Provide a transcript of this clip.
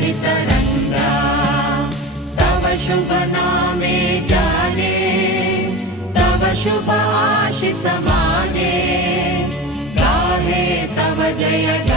तरंगा तव शुभ नामे जाने तव शुभ आशीष माने गाहे तव जय